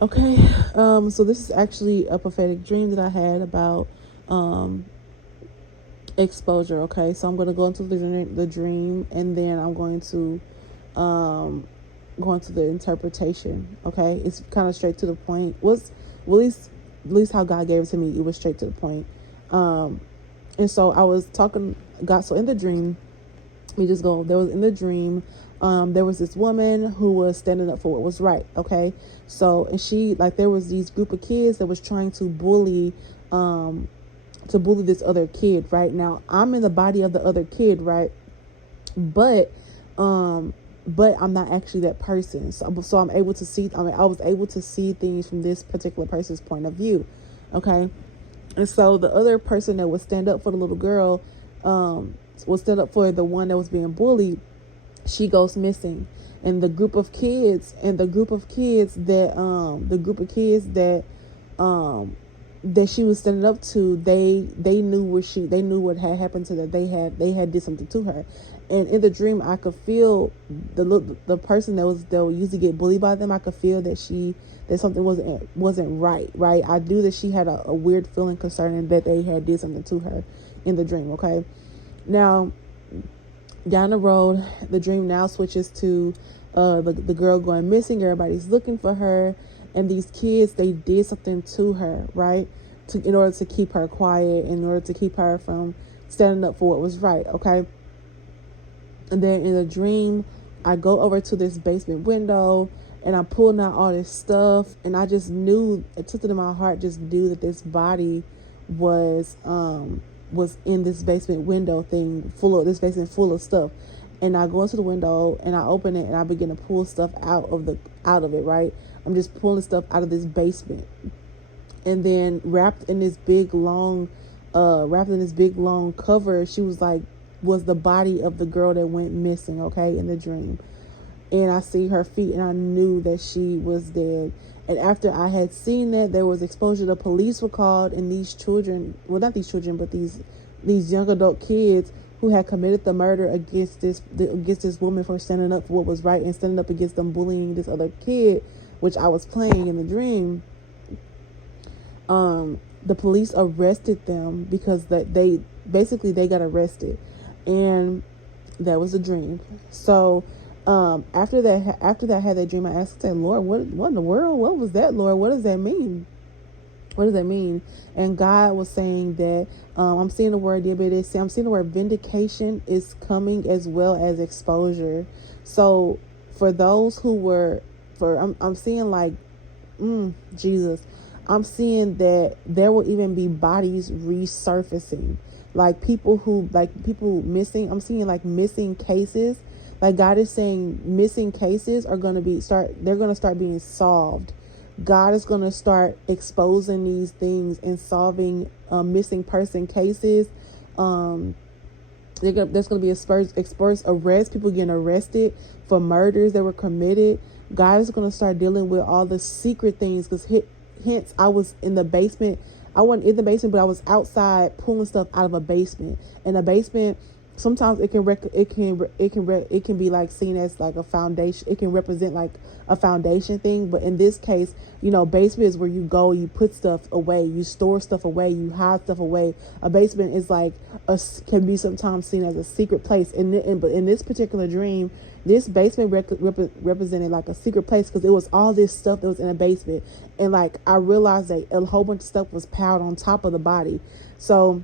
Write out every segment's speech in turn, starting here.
Okay, so this is actually a prophetic dream that I had about exposure. Okay, so I'm going to go into the dream, and then I'm going to go into the interpretation. Okay, it's kind of straight to the point. Well, at least how God gave it to me, it was straight to the point. Um, and so I was talking God. So in the dream, we just go. There was in the dream. There was this woman who was standing up for what was right. Okay, so and she like there was these group of kids that was trying to bully this other kid. Right now, I'm in the body of the other kid, right? But but I'm not actually that person. So I'm able to see. I mean, I was able to see things from this particular person's point of view. Okay, and so the other person that would stand up for the little girl, would stand up for the one that was being bullied. She goes missing, and the group of kids that she was standing up to, they knew they knew what had happened to them. They had did something to her, and in the dream I could feel the person that used to get bullied by them. I could feel that something wasn't right. I knew that she had a weird feeling concerning that they had did something to her in the dream. Okay, now down the road, the dream now switches to the girl going missing. Everybody's looking for her, and these kids, they did something to her, right? In order to keep her quiet, in order to keep her from standing up for what was right. Okay, and then in the dream, I go over to this basement window, and I'm pulling out all this stuff, and I just knew, it took it in my heart, just knew that this body was in this basement window thing, this basement full of stuff. And I go into the window, and I open it, and I begin to pull stuff out of it, right? I'm just pulling stuff out of this basement, and then wrapped in this big long cover, she was the body of the girl that went missing. Okay, in the dream, and I see her feet, and I knew that she was dead. And after I had seen that, there was exposure. The police were called, and these children, well, not these children, but these young adult kids who had committed the murder against this woman for standing up for what was right and standing up against them bullying this other kid, which I was playing in the dream. The police arrested them because they got arrested, and that was a dream. So after that I had that dream, I asked, Lord, what in the world? What was that, Lord? What does that mean? What does that mean? And God was saying that I'm seeing the word I'm seeing the word vindication is coming, as well as exposure. So for those who were, I'm seeing like, Jesus, I'm seeing that there will even be bodies resurfacing, like people missing. I'm seeing like missing cases. Like God is saying, missing cases are going to they're going to start being solved. God is going to start exposing these things and solving missing person cases. There's going to be exposed arrests, people getting arrested for murders that were committed. God is going to start dealing with all the secret things, because hence I was in the basement. I wasn't in the basement, but I was outside pulling stuff out of a basement. And a basement, sometimes it can be like seen as like a foundation. It can represent like a foundation thing, but in this case, basement is where you go, you put stuff away, you store stuff away, you hide stuff away. A basement is like can be sometimes seen as a secret place. But in this particular dream, this basement represented like a secret place, because it was all this stuff that was in a basement, and like I realized that a whole bunch of stuff was piled on top of the body. So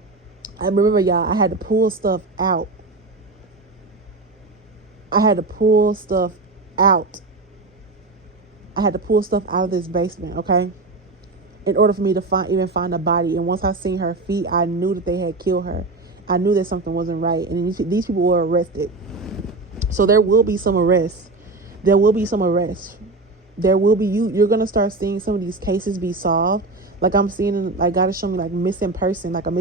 I remember, y'all, I had to pull stuff out. I had to pull stuff out of this basement, okay? In order for me to find a body. And once I seen her feet, I knew that they had killed her. I knew that something wasn't right. And these people were arrested. So there will be some arrests. There will be you're going to start seeing some of these cases be solved. Like I'm seeing, like God is showing me like a missing person, like like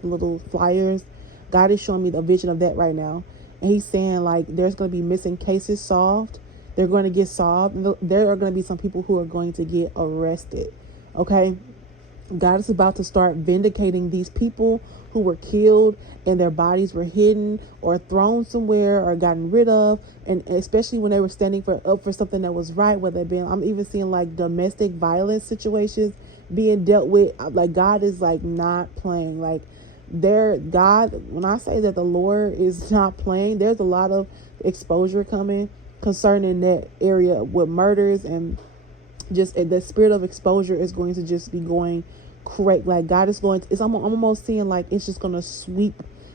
the little flyers. God is showing me the vision of that right now. And he's saying like there's going to be missing cases solved. They're going to get solved. And there are going to be some people who are going to get arrested. Okay. God is about to start vindicating these people who were killed and their bodies were hidden or thrown somewhere or gotten rid of, and especially when they were standing up for something that was right, whether it been, I'm even seeing like domestic violence situations being dealt with. Like, God is like not playing. Like, God, when I say that the Lord is not playing, there's a lot of exposure coming concerning that area with murders, and just the spirit of exposure is going to just be going correct. Like, God is going to, I'm almost seeing like it's just going to sweep.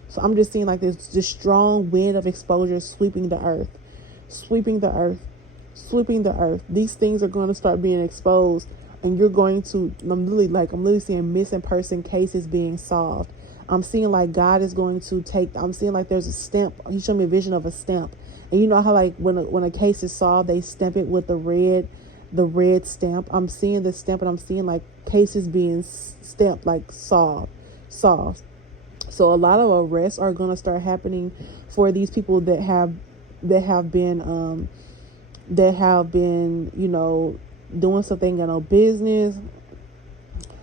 So I'm just seeing like this strong wind of exposure sweeping the earth, sweeping the earth, sweeping the earth. These things are going to start being exposed, and you're going to, I'm literally seeing missing person cases being solved. I'm seeing like God is going to I'm seeing like there's a stamp. He showed me a vision of a stamp. And you know how like when a case is solved, they stamp it with the red stamp. I'm seeing the stamp, and I'm seeing like cases being stamped like solved. So a lot of arrests are going to start happening for these people that have been you know, doing something got no business.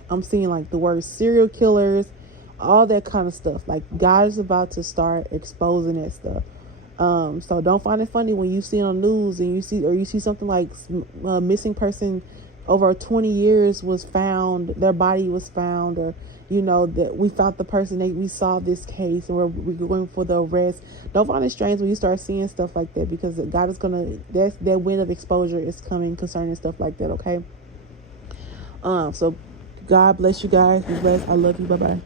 I'm seeing like the word serial killers, all that kind of stuff. Like, God is about to start exposing that stuff. So don't find it funny when you see on the news and you see something like a missing person over 20 years was found, their body was found, or you know that we found the person, that we solved this case and we're going for the arrest. Don't find it strange when you start seeing stuff like that, because God is gonna, that wind of exposure is coming concerning stuff like that. Okay. So God bless you guys. Be blessed. I love you. Bye bye.